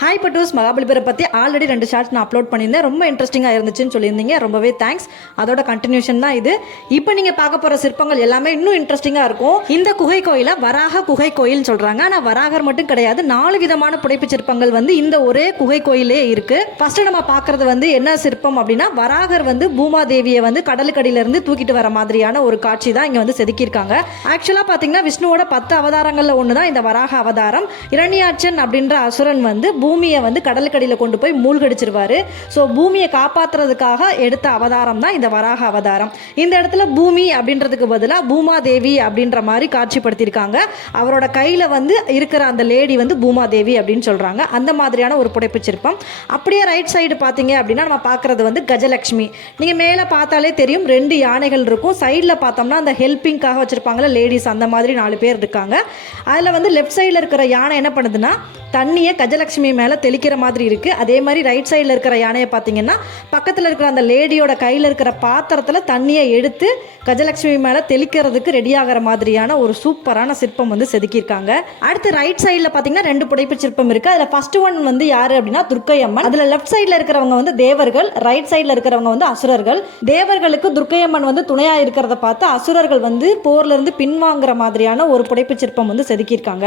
Hi பட்டூஸ் Mahabalipuram பற்றி already ரெண்டு shorts நான் அப்லோட் பண்ணியிருந்தேன். ரொம்ப இன்ட்ரெஸ்டிங்காக இருந்துச்சுன்னு சொல்லியிருந்தீங்க. ரொம்பவே தேங்க்ஸ் அதோட கண்டினியூஷன் தான் இது. இப்போ நீங்கள் பார்க்க போகிற சிற்பங்கள் எல்லாமே இன்னும் இன்ட்ரெஸ்டிங்காக இருக்கும். இந்த குகை கோயிலை வராக குகை கோயில்னு சொல்கிறாங்க ஆனால் வராகர் மட்டும் கிடையாது. நாலு விதமான புடைப்பு சிற்பங்கள் வந்து இந்த ஒரே குகை கோயிலே இருக்குது ஃபஸ்ட்டு நம்ம பார்க்குறது வந்து என்ன சிற்பம் அப்படின்னா வராகர் வந்து பூமாதேவியை வந்து கடலுக்கடியிலேருந்து தூக்கிட்டு வர மாதிரியான ஒரு காட்சி தான் இங்கே வந்து செதுக்கியிருக்காங்க. ஆக்சுவலாக பார்த்தீங்கன்னா விஷ்ணுவோட பத்து அவதாரங்களில் ஒன்று தான் இந்த வராக அவதாரம். இரணியாட்சன் அப்படின்ற அசுரன் வந்து பூமியை வந்து கடலுக்கடியில் கொண்டு போய் மூழ்கடிச்சிருவாரு. ஸோ பூமியை காப்பாற்றுறதுக்காக எடுத்த அவதாரம் தான் இந்த வராக அவதாரம். இந்த இடத்துல பூமி அப்படின்றதுக்கு பதிலாக பூமாதேவி அப்படின்ற மாதிரி காட்சிப்படுத்தியிருக்காங்க. அவரோட கையில் வந்து இருக்கிற அந்த லேடி வந்து பூமாதேவி அப்படின்னு சொல்கிறாங்க அந்த மாதிரியான ஒரு புடைப்புச் அப்படியே ரைட் சைடு பார்த்தீங்க அப்படின்னா நம்ம பார்க்குறது வந்து கஜலக்ஷ்மி. நீங்கள் மேலே பார்த்தாலே தெரியும் ரெண்டு யானைகள் இருக்கும். சைடில் பார்த்தோம்னா அந்த ஹெல்ப்பிங்காக வச்சுருப்பாங்களே லேடிஸ் அந்த மாதிரி நாலு பேர் இருக்காங்க. அதில் வந்து லெஃப்ட் சைடில் இருக்கிற யானை என்ன பண்ணுதுன்னா தண்ணியை கஜலட்சுமி மேலே தெளிக்கிற மாதிரி இருக்குது அதே மாதிரி ரைட் சைடில் இருக்கிற யானையை பார்த்தீங்கன்னா பக்கத்தில் இருக்கிற அந்த லேடியோட கையில் இருக்கிற பாத்திரத்தில் தண்ணியை எடுத்து கஜலட்சுமி மேலே தெளிக்கிறதுக்கு ரெடி ஆகிற மாதிரியான ஒரு சூப்பரான சிற்பம் வந்து செதுக்கியிருக்காங்க. அடுத்து ரைட் சைடில் பார்த்தீங்கன்னா ரெண்டு புடைப்பு சிற்பம் இருக்குது அதில் ஃபஸ்ட்டு ஒன் வந்து யார் அப்படின்னா துர்க்கை அம்மன் அதில் லெஃப்ட் சைடில் இருக்கிறவங்க வந்து தேவர்கள் ரைட் சைடில் இருக்கிறவங்க வந்து அசுரர்கள். தேவர்களுக்கு துர்க்கை அம்மன் வந்து துணையாக இருக்கிறத பார்த்து அசுரர்கள் வந்து போர்லேருந்து பின்வாங்குற மாதிரியான ஒரு புடைப்பு சிற்பம் வந்து செதுக்கியிருக்காங்க.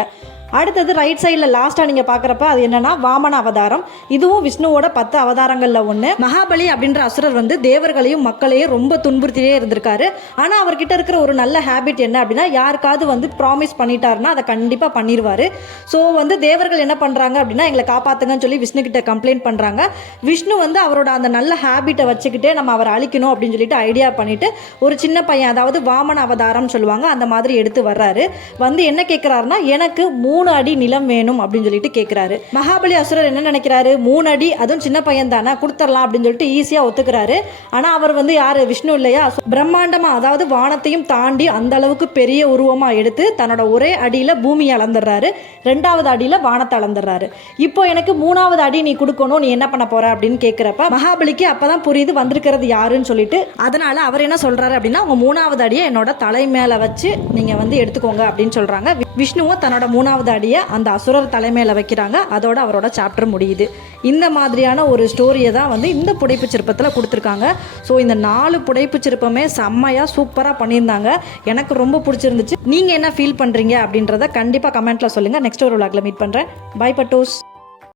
அடுத்தது ரைட் சைடில் லாஸ்ட்டாக நீங்கள் பார்க்குறப்ப அது என்னென்னா வாமன அவதாரம். இதுவும் விஷ்ணுவோட பத்து அவதாரங்களில் ஒன்று மகாபலி அப்படின்ற அசுரர் வந்து தேவர்களையும் மக்களையும் ரொம்ப துன்புறுத்தியே இருந்திருக்காரு. ஆனால் அவர்கிட்ட இருக்கிற ஒரு நல்ல ஹேபிட் என்ன அப்படின்னா யாருக்காவது வந்து ப்ராமிஸ் பண்ணிட்டாருன்னா அதை கண்டிப்பாக பண்ணிடுவார் ஸோ வந்து தேவர்கள் என்ன பண்ணுறாங்க அப்படின்னா எங்களை காப்பாற்றுங்கன்னு சொல்லி விஷ்ணு கிட்ட கம்ப்ளைண்ட் பண்ணுறாங்க விஷ்ணு வந்து அவரோட அந்த நல்ல ஹேபிட்டை வச்சுக்கிட்டே நம்ம அவரை அழிக்கணும் அப்படின்னு சொல்லிட்டு ஐடியா பண்ணிட்டு ஒரு சின்ன பையன் அதாவது வாமன அவதாரம் சொல்லுவாங்க அந்த மாதிரி எடுத்து வர்றாரு. வந்து என்ன கேட்குறாருன்னா எனக்கு மூணு மூணு அடி நிலம் வேணும் அப்படின்னு சொல்லிட்டு கேட்குறாரு மகாபலி அசுரர் என்ன நினைக்கிறாரு? மூணு அடி அதுவும் சின்ன பையன் தானே கொடுத்துடலாம் அப்படின்னு சொல்லிட்டு ஈஸியாக ஒத்துக்கிறாரு. ஆனால் அவர் வந்து யார்? விஷ்ணு இல்லையா? பிரம்மாண்டமாக அதாவது வானத்தையும் தாண்டி அந்த அளவுக்கு பெரிய உருவமாக எடுத்து தன்னோட ஒரே அடியில் பூமியை அளந்துடுறாரு. ரெண்டாவது அடியில் வானத்தை அளந்துடுறாரு. இப்போ எனக்கு மூணாவது அடி நீ கொடுக்கணும் நீ என்ன பண்ண போற அப்படின்னு கேட்குறப்ப மகாபலிக்கு அப்பதான் புரியுது வந்திருக்கிறது யாருன்னு சொல்லிட்டு. அதனால அவர் என்ன சொல்றாரு அப்படின்னா உங்க மூணாவது அடியை என்னோட தலை மேல வச்சு நீங்க வந்து எடுத்துக்கோங்க அப்படின்னு சொல்றாங்க. விஷ்ணுவும் தன்னோட மூணாவது அடியை அந்த அசுரர் தலைமையில் வைக்கிறாங்க. அதோட அவரோட சாப்டர் முடியுது. இந்த மாதிரியான ஒரு ஸ்டோரியை தான் வந்து இந்த புடைப்பு சிற்பத்தில் கொடுத்துருக்காங்க. ஸோ இந்த நாலு புடைப்பு சிற்பமே செம்மையாக சூப்பராக பண்ணியிருந்தாங்க. எனக்கு ரொம்ப பிடிச்சிருந்துச்சு. நீங்கள் என்ன ஃபீல் பண்ணுறீங்க அப்படின்றத கண்டிப்பாக கமெண்ட்டில் சொல்லுங்கள் நெக்ஸ்ட் ஒரு விளாக்ல மீட் பண்ணுறேன் பை பட்டோஸ்